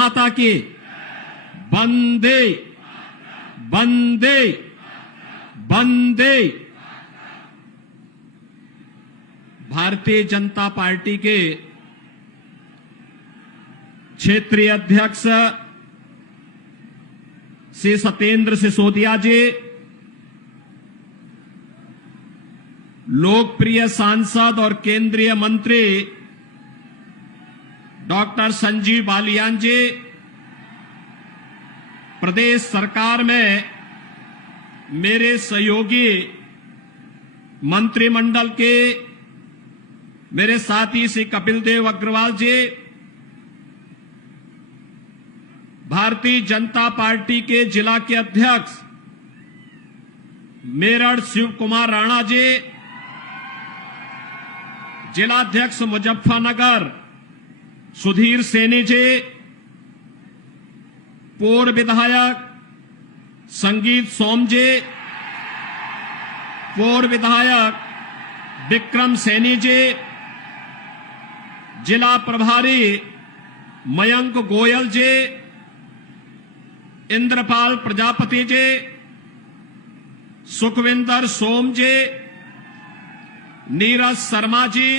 माता की वंदे वंदे वंदे। भारतीय जनता पार्टी के क्षेत्रीय अध्यक्ष श्री सत्येंद्र सिसोदिया जी, लोकप्रिय सांसद और केंद्रीय मंत्री डॉक्टर संजीव बालियान जी, प्रदेश सरकार में मेरे सहयोगी मंत्रिमंडल के मेरे साथी श्री कपिल देव अग्रवाल जी, भारतीय जनता पार्टी के जिला के अध्यक्ष मेरठ शिव कुमार राणा जी, जिलाध्यक्ष मुजफ्फरनगर सुधीर सैनी जी, पूर्व विधायक संगीत सोम जी, पूर्व विधायक विक्रम सैनी जी, जिला प्रभारी मयंक गोयल जी, इंद्रपाल प्रजापति जी, सुखविंदर सोम जी, नीरज शर्मा जी,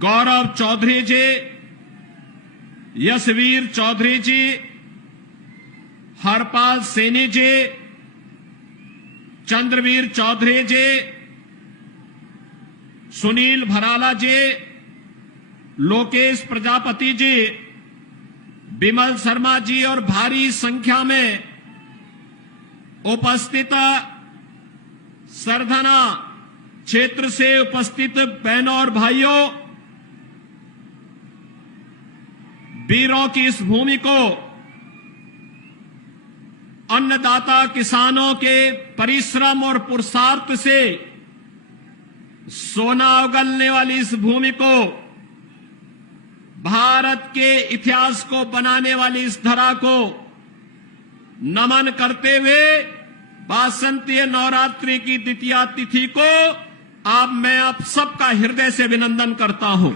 गौरव चौधरी जी, यशवीर चौधरी जी, हरपाल सैनी जी, चंद्रवीर चौधरी जी, सुनील भराला जी, लोकेश प्रजापति जी, विमल शर्मा जी और भारी संख्या में उपस्थित सरधना क्षेत्र से उपस्थित बहनों और भाइयों, वीरों की इस भूमि को अन्नदाता किसानों के परिश्रम और पुरुषार्थ से सोना उगलने वाली इस भूमि को, भारत के इतिहास को बनाने वाली इस धरा को नमन करते हुए वासंतीय नवरात्रि की द्वितीया तिथि को मैं आप सबका हृदय से अभिनंदन करता हूं।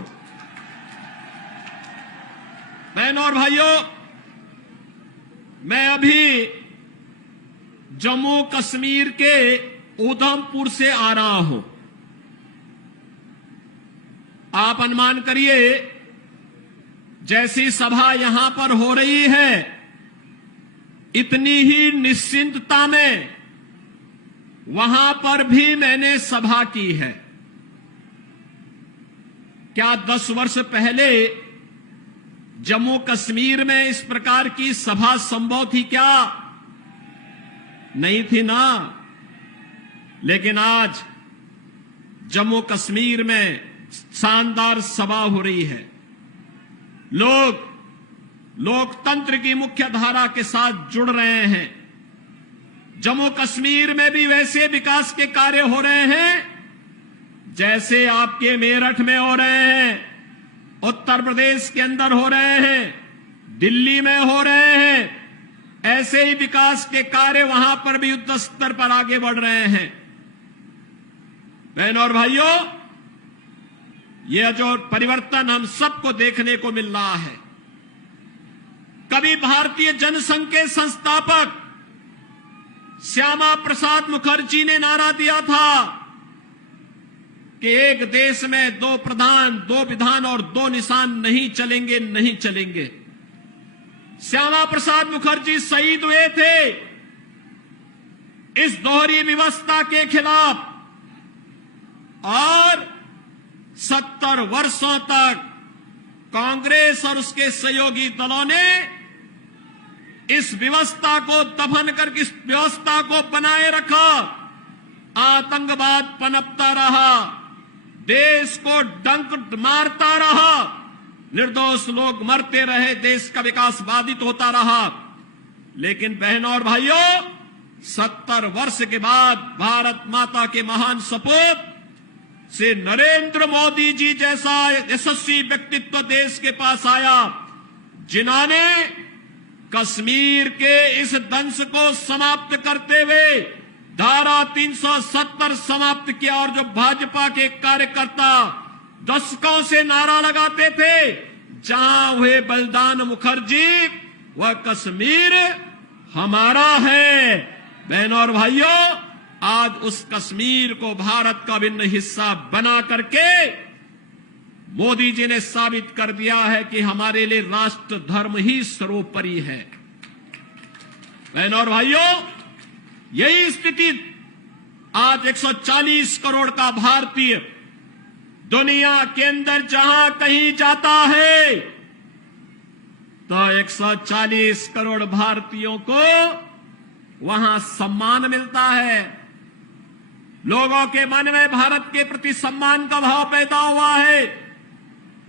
बहनों और भाइयों, मैं अभी जम्मू कश्मीर के उधमपुर से आ रहा हूं। आप अनुमान करिए, जैसी सभा यहां पर हो रही है, इतनी ही निश्चिंतता में वहां पर भी मैंने सभा की है। क्या 10 वर्ष पहले जम्मू कश्मीर में इस प्रकार की सभा संभव थी? क्या नहीं थी ना। लेकिन आज जम्मू कश्मीर में शानदार सभा हो रही है। लोग लोकतंत्र की मुख्य धारा के साथ जुड़ रहे हैं। जम्मू कश्मीर में भी वैसे विकास के कार्य हो रहे हैं जैसे आपके मेरठ में हो रहे हैं, उत्तर प्रदेश के अंदर हो रहे हैं, दिल्ली में हो रहे हैं। ऐसे ही विकास के कार्य वहां पर भी युद्ध स्तर पर आगे बढ़ रहे हैं। बहनों और भाइयों, यह जो परिवर्तन हम सबको देखने को मिल रहा है, कभी भारतीय जनसंघ के संस्थापक श्यामा प्रसाद मुखर्जी ने नारा दिया था कि एक देश में 2 प्रधान, 2 विधान और 2 निशान नहीं चलेंगे, नहीं चलेंगे। श्यामा प्रसाद मुखर्जी शहीद हुए थे इस दोहरी व्यवस्था के खिलाफ, और 70 वर्षों तक कांग्रेस और उसके सहयोगी दलों ने इस व्यवस्था को दफन करके इस व्यवस्था को बनाए रखा। आतंकवाद पनपता रहा, देश को डंक मारता रहा, निर्दोष लोग मरते रहे, देश का विकास बाधित होता रहा। लेकिन बहनों और भाइयों, 70 वर्ष के बाद भारत माता के महान सपूत से नरेंद्र मोदी जी जैसा यशस्वी व्यक्तित्व देश के पास आया, जिन्होंने कश्मीर के इस दंश को समाप्त करते हुए धारा 370 समाप्त किया। और जो भाजपा के कार्यकर्ता दशकों से नारा लगाते थे जहां हुए बलिदान मुखर्जी, वह कश्मीर हमारा है। बहनों और भाइयों, आज उस कश्मीर को भारत का अभिन्न हिस्सा बना करके मोदी जी ने साबित कर दिया है कि हमारे लिए राष्ट्र धर्म ही सर्वोपरि है। बहनों और भाइयों, यही स्थिति आज 140 करोड़ का भारतीय दुनिया के अंदर जहां कहीं जाता है तो 140 करोड़ भारतीयों को वहां सम्मान मिलता है। लोगों के मन में भारत के प्रति सम्मान का भाव पैदा हुआ है।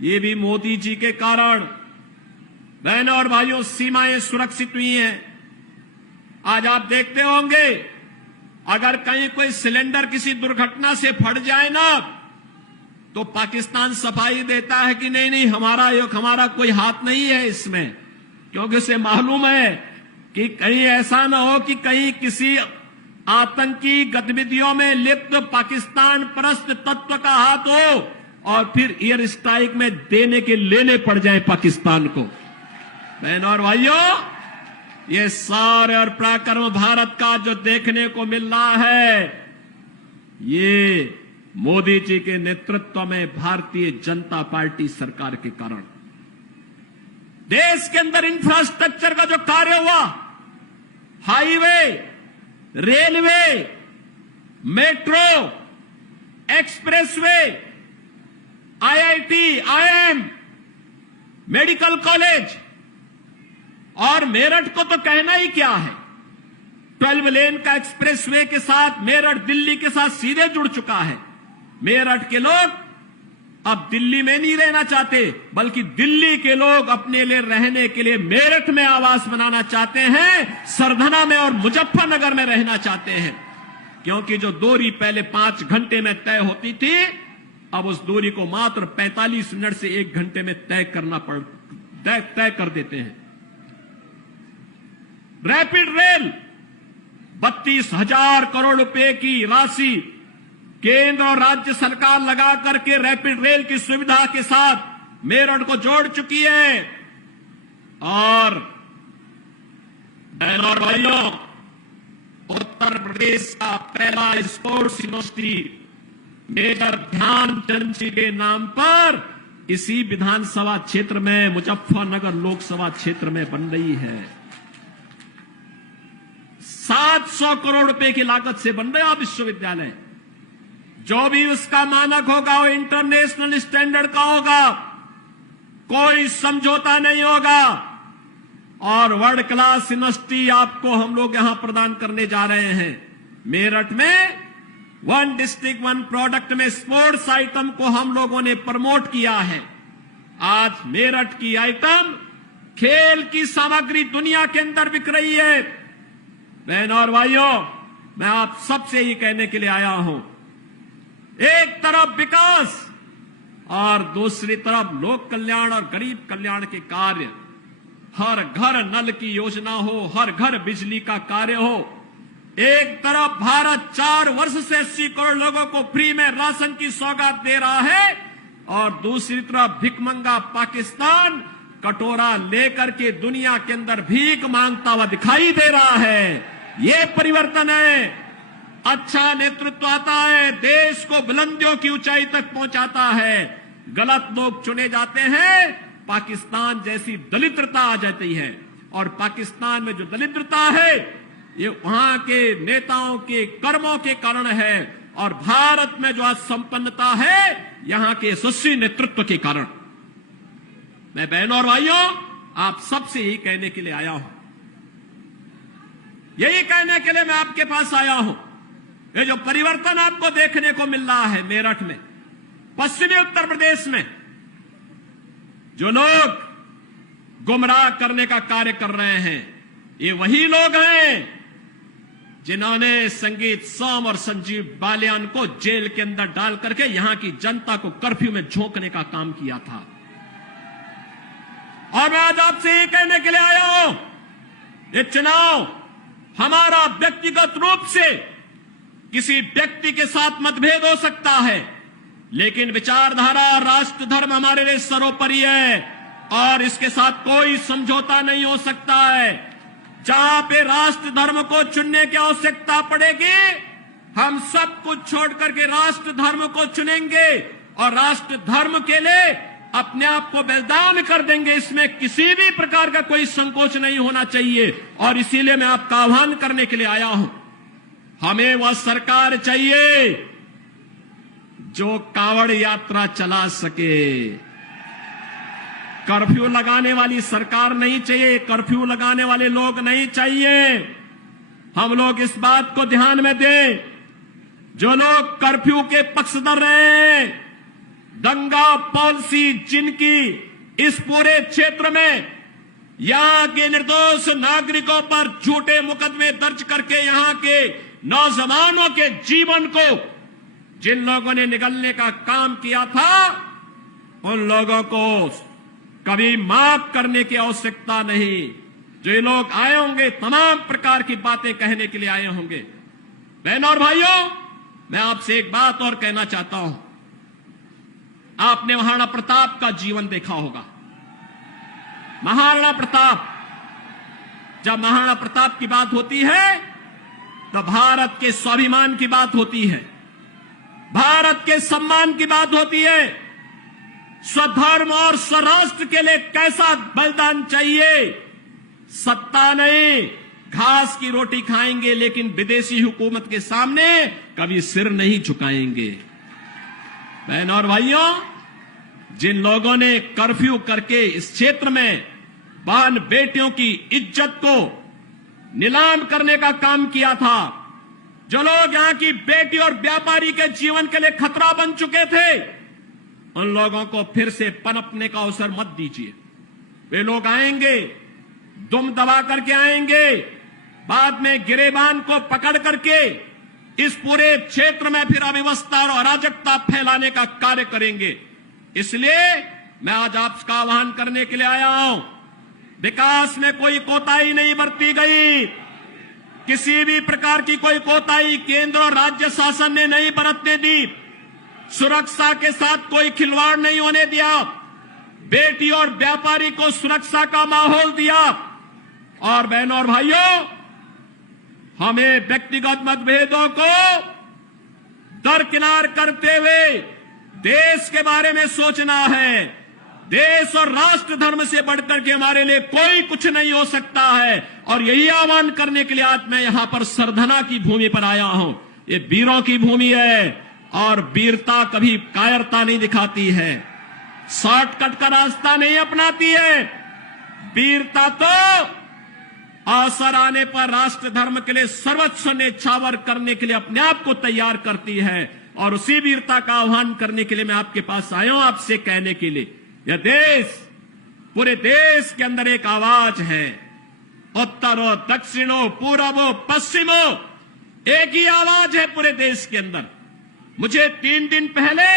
ये भी मोदी जी के कारण। बहनों और भाइयों, सीमाएं सुरक्षित हुई हैं। आज आप देखते होंगे, अगर कहीं कोई सिलेंडर किसी दुर्घटना से फट जाए ना, तो पाकिस्तान सफाई देता है कि नहीं नहीं, हमारा कोई हाथ नहीं है इसमें, क्योंकि उसे मालूम है कि कहीं ऐसा ना हो कि कहीं किसी आतंकी गतिविधियों में लिप्त पाकिस्तान परस्त तत्व का हाथ हो और फिर एयर स्ट्राइक में देने के लेने पड़ जाए पाकिस्तान को। बहनों और भाइयों, ये सारे और पराक्रम भारत का जो देखने को मिल रहा है, ये मोदी जी के नेतृत्व में भारतीय जनता पार्टी सरकार के कारण। देश के अंदर इंफ्रास्ट्रक्चर का जो कार्य हुआ, highway, railway, metro, expressway, IIT, IIM, medical college, और मेरठ को तो कहना ही क्या है। 12 लेन का एक्सप्रेसवे के साथ मेरठ दिल्ली के साथ सीधे जुड़ चुका है। मेरठ के लोग अब दिल्ली में नहीं रहना चाहते, बल्कि दिल्ली के लोग अपने लिए रहने के लिए मेरठ में आवास बनाना चाहते हैं, सरधना में और मुजफ्फरनगर में रहना चाहते हैं। क्योंकि जो दूरी पहले 5 घंटे में तय होती थी, अब उस दूरी को मात्र 45 मिनट से 1 घंटे में तय कर देते हैं। रैपिड रेल, 32,000 करोड़ रुपए की राशि केंद्र और राज्य सरकार लगा करके रैपिड रेल की सुविधा के साथ मेरठ को जोड़ चुकी है। और बहनों और भाइयों, उत्तर प्रदेश का पहला स्पोर्ट्स यूनिवर्सिटी मेजर ध्यानचंद जी के नाम पर इसी विधानसभा क्षेत्र में, मुजफ्फरनगर लोकसभा क्षेत्र में बन रही है। 700 करोड़ रुपए की लागत से बन रहा विश्वविद्यालय। जो भी उसका मानक होगा वो इंटरनेशनल स्टैंडर्ड का होगा, कोई समझौता नहीं होगा। और वर्ल्ड क्लास यूनिवर्सिटी आपको हम लोग यहां प्रदान करने जा रहे हैं। मेरठ में 1 डिस्ट्रिक्ट 1 प्रोडक्ट में स्पोर्ट्स आइटम को हम लोगों ने प्रमोट किया है। आज मेरठ की आइटम, खेल की सामग्री दुनिया के अंदर बिक रही है। बहनों और भाइयों, मैं आप सबसे ये कहने के लिए आया हूं, एक तरफ विकास और दूसरी तरफ लोक कल्याण और गरीब कल्याण के कार्य। हर घर नल की योजना हो, हर घर बिजली का कार्य हो। एक तरफ भारत 4 वर्ष से 80 करोड़ लोगों को फ्री में राशन की सौगात दे रहा है, और दूसरी तरफ भिखमंगा पाकिस्तान कटोरा लेकर के दुनिया के अंदर भीख मांगता हुआ दिखाई दे रहा है। ये परिवर्तन है। अच्छा नेतृत्व आता है, देश को बुलंदियों की ऊंचाई तक पहुंचाता है। गलत लोग चुने जाते हैं, पाकिस्तान जैसी दलिद्रता आ जाती है। और पाकिस्तान में जो दलिद्रता है, ये वहां के नेताओं के कर्मों के कारण है, और भारत में जो आज संपन्नता है, यहां के यशस्वी नेतृत्व के कारण। मैं बहनों और भाइयों, आप सबसे यही कहने के लिए आया हूं, यही कहने के लिए मैं आपके पास आया हूं। ये जो परिवर्तन आपको देखने को मिल रहा है मेरठ में, पश्चिमी उत्तर प्रदेश में, जो लोग गुमराह करने का कार्य कर रहे हैं, ये वही लोग हैं जिन्होंने संगीत सोम और संजीव बालियान को जेल के अंदर डाल करके यहां की जनता को कर्फ्यू में झोंकने का काम किया था। और मैं आज आपसे ये कहने के लिए आया हूं, ये चुनाव हमारा व्यक्तिगत रूप से किसी व्यक्ति के साथ मतभेद हो सकता है, लेकिन विचारधारा, राष्ट्र धर्म हमारे लिए सर्वोपरि है। और इसके साथ कोई समझौता नहीं हो सकता है। जहां पे राष्ट्र धर्म को चुनने की आवश्यकता पड़ेगी, हम सब कुछ छोड़ करके राष्ट्र धर्म को चुनेंगे और राष्ट्र धर्म के लिए अपने आप को बलिदान कर देंगे। इसमें किसी भी प्रकार का कोई संकोच नहीं होना चाहिए और इसीलिए मैं आपका आह्वान करने के लिए आया हूं। हमें वह सरकार चाहिए जो कांवड़ यात्रा चला सके। कर्फ्यू लगाने वाली सरकार नहीं चाहिए, कर्फ्यू लगाने वाले लोग नहीं चाहिए। हम लोग इस बात को ध्यान में दें, जो लोग कर्फ्यू के पक्षधर रहे, दंगा पॉलिसी जिनकी इस पूरे क्षेत्र में यहां के निर्दोष नागरिकों पर झूठे मुकदमे दर्ज करके यहां के नौजवानों के जीवन को जिन लोगों ने निगलने का काम किया था, उन लोगों को कभी माफ करने की आवश्यकता नहीं। जो ये लोग आए होंगे तमाम प्रकार की बातें कहने के लिए आए होंगे। बहनों और भाइयों, मैं आपसे एक बात और कहना चाहता हूं। आपने महाराणा प्रताप का जीवन देखा होगा। महाराणा प्रताप, जब महाराणा प्रताप की बात होती है तो भारत के स्वाभिमान की बात होती है, भारत के सम्मान की बात होती है। स्वधर्म और स्वराष्ट्र के लिए कैसा बलिदान चाहिए। सत्ता नहीं, घास की रोटी खाएंगे लेकिन विदेशी हुकूमत के सामने कभी सिर नहीं झुकाएंगे। बहनों और भाइयों, जिन लोगों ने कर्फ्यू करके इस क्षेत्र में बहन बेटियों की इज्जत को नीलाम करने का काम किया था, जो लोग यहां की बेटी और व्यापारी के जीवन के लिए खतरा बन चुके थे, उन लोगों को फिर से पनपने का अवसर मत दीजिए। वे लोग आएंगे, दुम दबा करके आएंगे, बाद में गिरेबान को पकड़ करके इस पूरे क्षेत्र में फिर अव्यवस्था और अराजकता फैलाने का कार्य करेंगे। इसलिए मैं आज आपका आह्वान करने के लिए आया हूं। विकास में कोई कोताही नहीं बरती गई, किसी भी प्रकार की कोई कोताही केंद्र और राज्य शासन ने नहीं बरतने दी। सुरक्षा के साथ कोई खिलवाड़ नहीं होने दिया, बेटी और व्यापारी को सुरक्षा का माहौल दिया। और बहनों और भाइयों, हमें व्यक्तिगत मतभेदों को दरकिनार करते हुए देश के बारे में सोचना है। देश और राष्ट्र धर्म से बढ़कर के हमारे लिए कोई कुछ नहीं हो सकता है। और यही आह्वान करने के लिए आज मैं यहां पर सरधना की भूमि पर आया हूं। ये वीरों की भूमि है और वीरता कभी कायरता नहीं दिखाती है, शॉर्टकट का रास्ता नहीं अपनाती है। वीरता तो अवसर आने पर राष्ट्र धर्म के लिए सर्वस्व न्यौछावर करने के लिए अपने आप को तैयार करती है। और उसी वीरता का आह्वान करने के लिए मैं आपके पास आया हूं, आपसे कहने के लिए, यह देश, पूरे देश के अंदर एक आवाज है। उत्तरो, दक्षिणों, पूर्वो, पश्चिमो, एक ही आवाज है पूरे देश के अंदर। मुझे 3 दिन पहले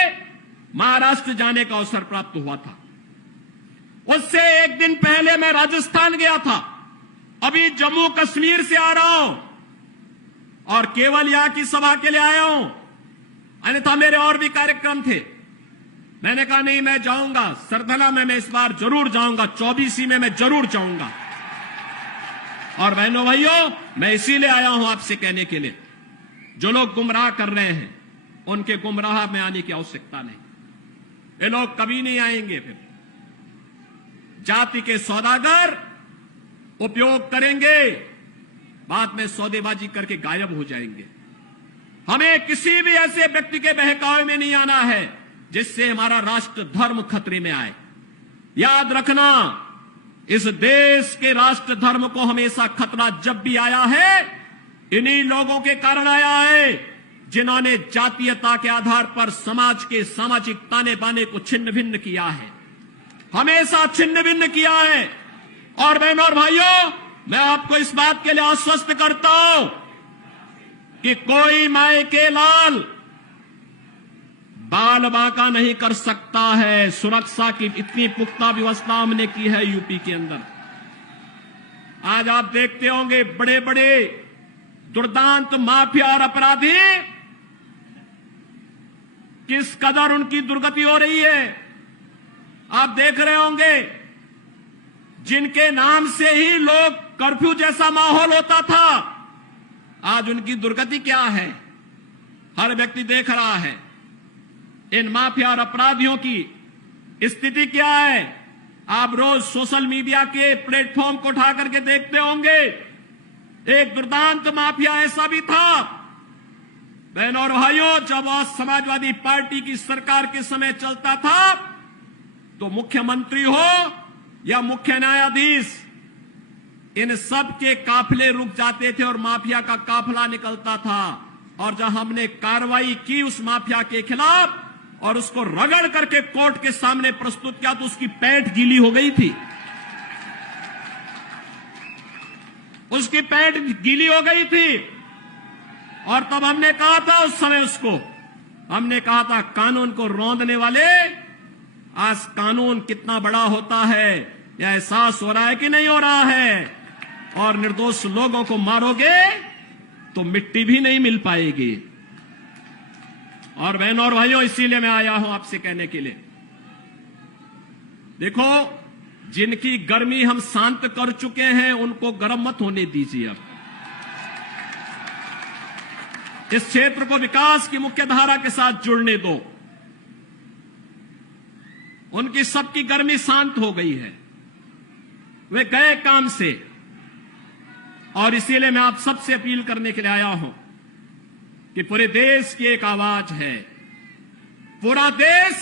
महाराष्ट्र जाने का अवसर प्राप्त हुआ था। उससे 1 दिन पहले मैं राजस्थान गया था। अभी जम्मू कश्मीर से आ रहा हूं और केवल यहां की सभा के लिए आया हूं, अन्यथा मेरे और भी कार्यक्रम थे। मैंने कहा नहीं, मैं जाऊंगा सरधना में, मैं इस बार जरूर जाऊंगा, 24 में मैं जरूर जाऊंगा। और बहनों भाइयों, मैं इसीलिए आया हूं आपसे कहने के लिए, जो लोग गुमराह कर रहे हैं उनके गुमराह में आने की आवश्यकता नहीं। ये लोग कभी नहीं आएंगे। फिर जाति के सौदागर उपयोग करेंगे, बाद में सौदेबाजी करके गायब हो जाएंगे। हमें किसी भी ऐसे व्यक्ति के बहकावे में नहीं आना है जिससे हमारा राष्ट्र धर्म खतरे में आए। याद रखना, इस देश के राष्ट्र धर्म को हमेशा खतरा जब भी आया है, इन्हीं लोगों के कारण आया है जिन्होंने जातीयता के आधार पर समाज के सामाजिक ताने बाने को छिन्न भिन्न किया है, हमेशा छिन्न भिन्न किया है। और बहनों और भाइयों, मैं आपको इस बात के लिए आश्वस्त करता हूं कि कोई माए के लाल बाल बांका नहीं कर सकता है। सुरक्षा की इतनी पुख्ता व्यवस्था हमने की है यूपी के अंदर। आज आप देखते होंगे बड़े बड़े दुर्दांत माफिया और अपराधी किस कदर उनकी दुर्गति हो रही है। आप देख रहे होंगे जिनके नाम से ही लोग कर्फ्यू जैसा माहौल होता था, आज उनकी दुर्गति क्या है हर व्यक्ति देख रहा है। इन माफिया और अपराधियों की स्थिति क्या है आप रोज सोशल मीडिया के प्लेटफॉर्म को उठा करके देखते होंगे। एक दुर्दांत माफिया ऐसा भी था बहनों और भाइयों, जब आज समाजवादी पार्टी की सरकार के समय चलता था तो मुख्यमंत्री हो या मुख्य न्यायाधीश, इन सब के काफिले रुक जाते थे और माफिया का काफिला निकलता था। और जब हमने कार्रवाई की उस माफिया के खिलाफ और उसको रगड़ करके कोर्ट के सामने प्रस्तुत किया तो उसकी पैंट गीली हो गई थी, उसकी पैंट गीली हो गई थी। और तब हमने कहा था उस समय उसको, हमने कहा था कानून को रौंदने वाले, आज कानून कितना बड़ा होता है यह एहसास हो रहा है कि नहीं हो रहा है। और निर्दोष लोगों को मारोगे तो मिट्टी भी नहीं मिल पाएगी। और बहनों और भाइयों, इसीलिए मैं आया हूं आपसे कहने के लिए, देखो जिनकी गर्मी हम शांत कर चुके हैं उनको गर्म मत होने दीजिए। अब इस क्षेत्र को विकास की मुख्य धारा के साथ जुड़ने दो। उनकी सबकी गर्मी शांत हो गई है, वे गए काम से। और इसीलिए मैं आप सबसे अपील करने के लिए आया हूं कि पूरे देश की एक आवाज है, पूरा देश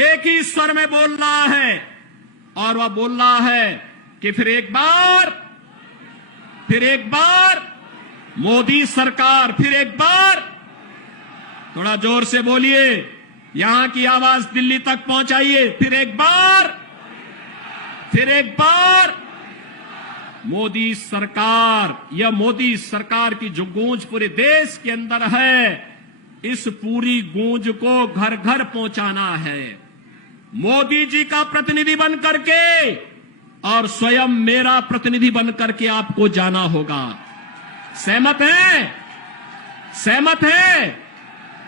एक ही स्वर में बोल रहा है और वह बोल रहा है कि फिर एक बार मोदी सरकार, फिर एक बार। थोड़ा जोर से बोलिए, यहां की आवाज दिल्ली तक पहुंचाइए। फिर एक बार मोदी सरकार। यह मोदी सरकार की जो गूंज पूरे देश के अंदर है, इस पूरी गूंज को घर घर पहुंचाना है। मोदी जी का प्रतिनिधि बन करके और स्वयं मेरा प्रतिनिधि बन करके आपको जाना होगा। सहमत हैं? सहमत हैं?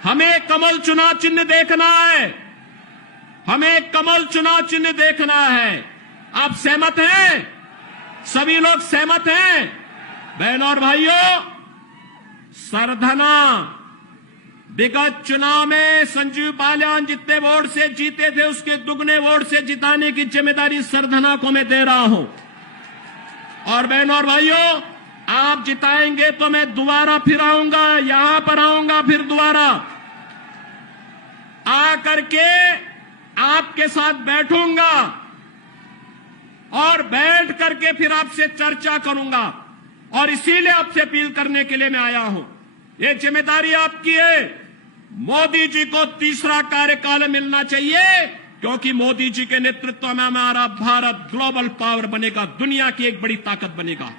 हमें कमल चुनाव चिन्ह देखना है, हमें कमल चुनाव चिन्ह देखना है। आप सहमत हैं? सभी लोग सहमत हैं? बहनों और भाइयों, सरधना विगत चुनाव में संजीव बालियान जितने वोट से जीते थे उसके दुगने वोट से जिताने की जिम्मेदारी सरधना को मैं दे रहा हूं। और बहनों और भाइयों, आप जिताएंगे तो मैं दोबारा फिर आऊंगा, यहां पर आऊंगा, फिर दोबारा आकर के आपके साथ बैठूंगा और बैठ करके फिर आपसे चर्चा करूंगा। और इसीलिए आपसे अपील करने के लिए मैं आया हूं, ये जिम्मेदारी आपकी है। मोदी जी को तीसरा कार्यकाल मिलना चाहिए, क्योंकि मोदी जी के नेतृत्व में हमारा भारत ग्लोबल पावर बनेगा, दुनिया की एक बड़ी ताकत बनेगा।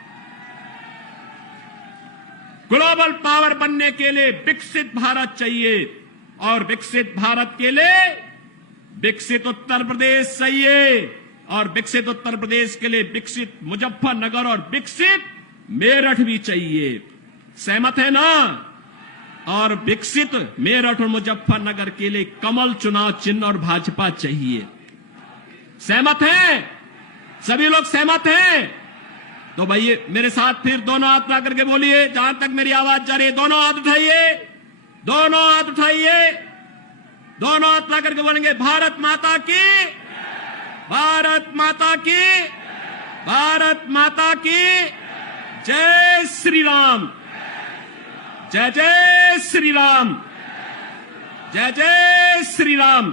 ग्लोबल पावर बनने के लिए विकसित भारत चाहिए, और विकसित भारत के लिए विकसित उत्तर प्रदेश चाहिए, और विकसित उत्तर प्रदेश के लिए विकसित मुजफ्फरनगर और विकसित मेरठ भी चाहिए। सहमत है ना? और विकसित मेरठ और मुजफ्फरनगर के लिए कमल चुनाव चिन्ह और भाजपा चाहिए। सहमत हैं? सभी लोग सहमत हैं? तो भाई मेरे साथ फिर दोनों हाथ ला करके बोलिए, जहां तक मेरी आवाज जा रही है। दोनों हाथ उठाइए, दोनों हाथ उठाइए, दोनों हाथ ला करके बोलेंगे, भारत माता की, भारत माता की, भारत माता की जय श्री राम, जय जय श्री राम, जय जय श्री राम।